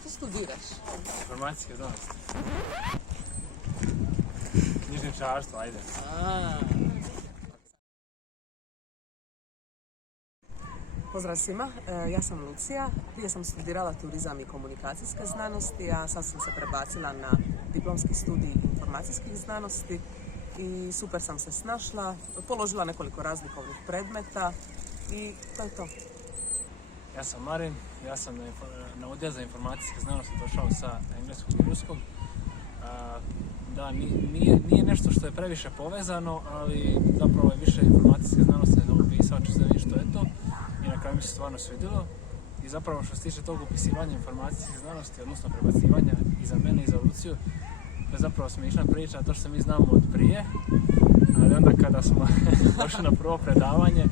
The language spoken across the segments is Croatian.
Što studiraš? Informacijske znanosti. Knjižničarstvo, ajde. Pozdrav svima, ja sam Lucija, prije sam studirala turizam i komunikacijske znanosti, a sad sam se prebacila na diplomski studij informacijskih znanosti i super sam se snašla, položila nekoliko razlikovnih predmeta i to je to. Ja sam Marin, ja sam na odjel za informacijske znanosti došao sa engleskog i ruskog. Da, nije nešto što je previše povezano, ali zapravo je više informacijske znanosti, upisao ću se što je to i na kraju mi se stvarno svidjelo. I zapravo što se tiče tog upisivanja informacijskih znanosti, odnosno prebacivanja i za mene i za Luciju, to je zapravo smiješna priča, to što se mi znamo od prije, ali onda kada smo došli na prvo predavanje,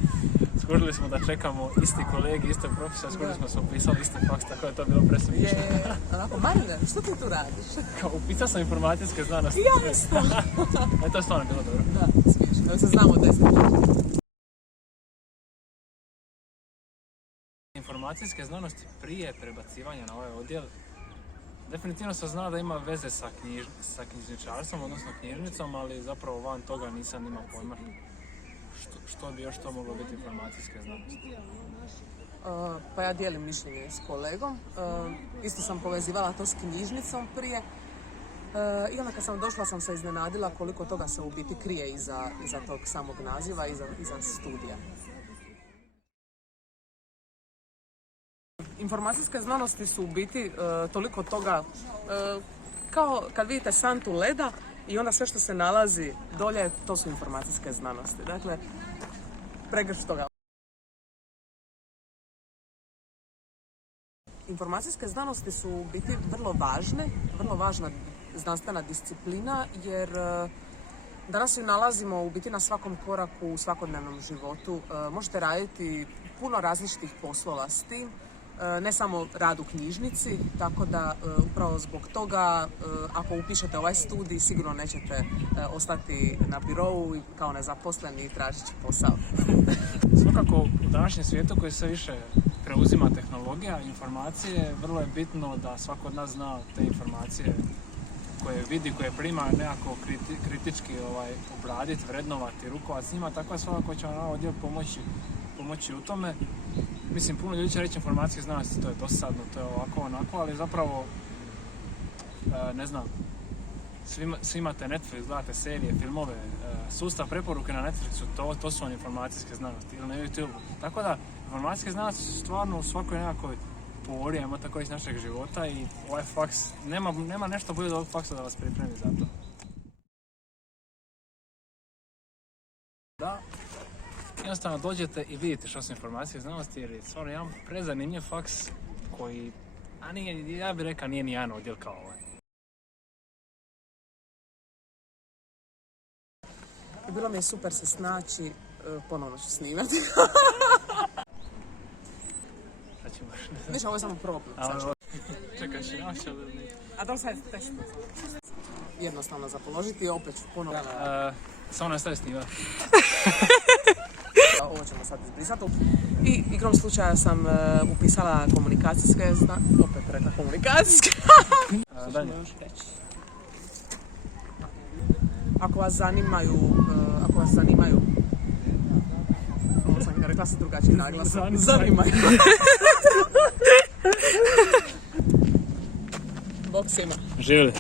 skužili smo da čekamo isti kolegi, istog profesora, skužili smo se upisali isti faks, tako da je to bilo presmišno. Onako, Marina, što ti tu radiš? Kao, upisao sam informacijske znanosti. Ja isto! To je stvarno bilo dobro. Da, smiješno, da se znamo 10 godina. Informacijske znanosti prije prebacivanja na ovaj odjel definitivno sam znao da ima veze sa knjižničarstvom, odnosno knjižnicom, ali zapravo van toga nisam imao pojma što bi još to moglo biti informacijske znanosti. Pa ja dijelim mišljenje s kolegom. Isto sam povezivala to s knjižnicom prije. I onda kad sam došla sam se iznenadila koliko toga se u biti krije iza tog samog naziva, iza studija. Informacijske znanosti su u biti toliko toga kao kad vidite santu leda i onda sve što se nalazi dolje, to su informacijske znanosti. Dakle, pregršt toga. Informacijske znanosti su u biti vrlo važna znanstvena disciplina jer danas ju nalazimo u biti na svakom koraku u svakodnevnom životu. Možete raditi puno različitih poslova s tim, ne samo rad u knjižnici, tako da upravo zbog toga ako upišete ovaj studij sigurno nećete ostati na birovu kao nezaposleni i tražeći posao. Svakako u današnjem svijetu koji sve više preuzima tehnologija, informacije, vrlo je bitno da svako od nas zna te informacije koje vidi, koje prima, nekako kritički obraditi, vrednovati, rukovati s njima, tako svakako će nam odjel pomoći u tome. Mislim, puno ljudi će reći informacijske znanosti, to je dosadno, to je ovako, onako, ali zapravo, ne znam, svi imate Netflix, gledate serije, filmove, sustav preporuke na Netflixu, to su informacijske znanosti, ili na YouTube. Tako da, informacijske znanosti su stvarno u svakoj nekakoj pori, ajmo tako iz našeg života i ovaj faks, nema nešto bolje od ovog faksa da vas pripremi za to. Da, jednostavno dođete i vidite što su informacijske znanosti jer je stvarno jedan prezanimljiv faks koji, ja bih rekao, nije ni jedan odjel kao ovaj. Bilo mi je super se snaći, ponovno ću snimati. Šta ćemo? Viš, ovo je samo probno. Čekaj, še naša da ne... A da li sad je test? Jednostavno za položiti i opet ću ponovno... Samo nastavi snimati. Ovo ćemo sad izbrisati. I igrom slučaja sam upisala komunikacijske, opet rekla komunikacijske. Dalje. Ako vas zanimaju, ovo sam rekla se drugačiji naglas. Zanimaju. Bok svima. Živjeli.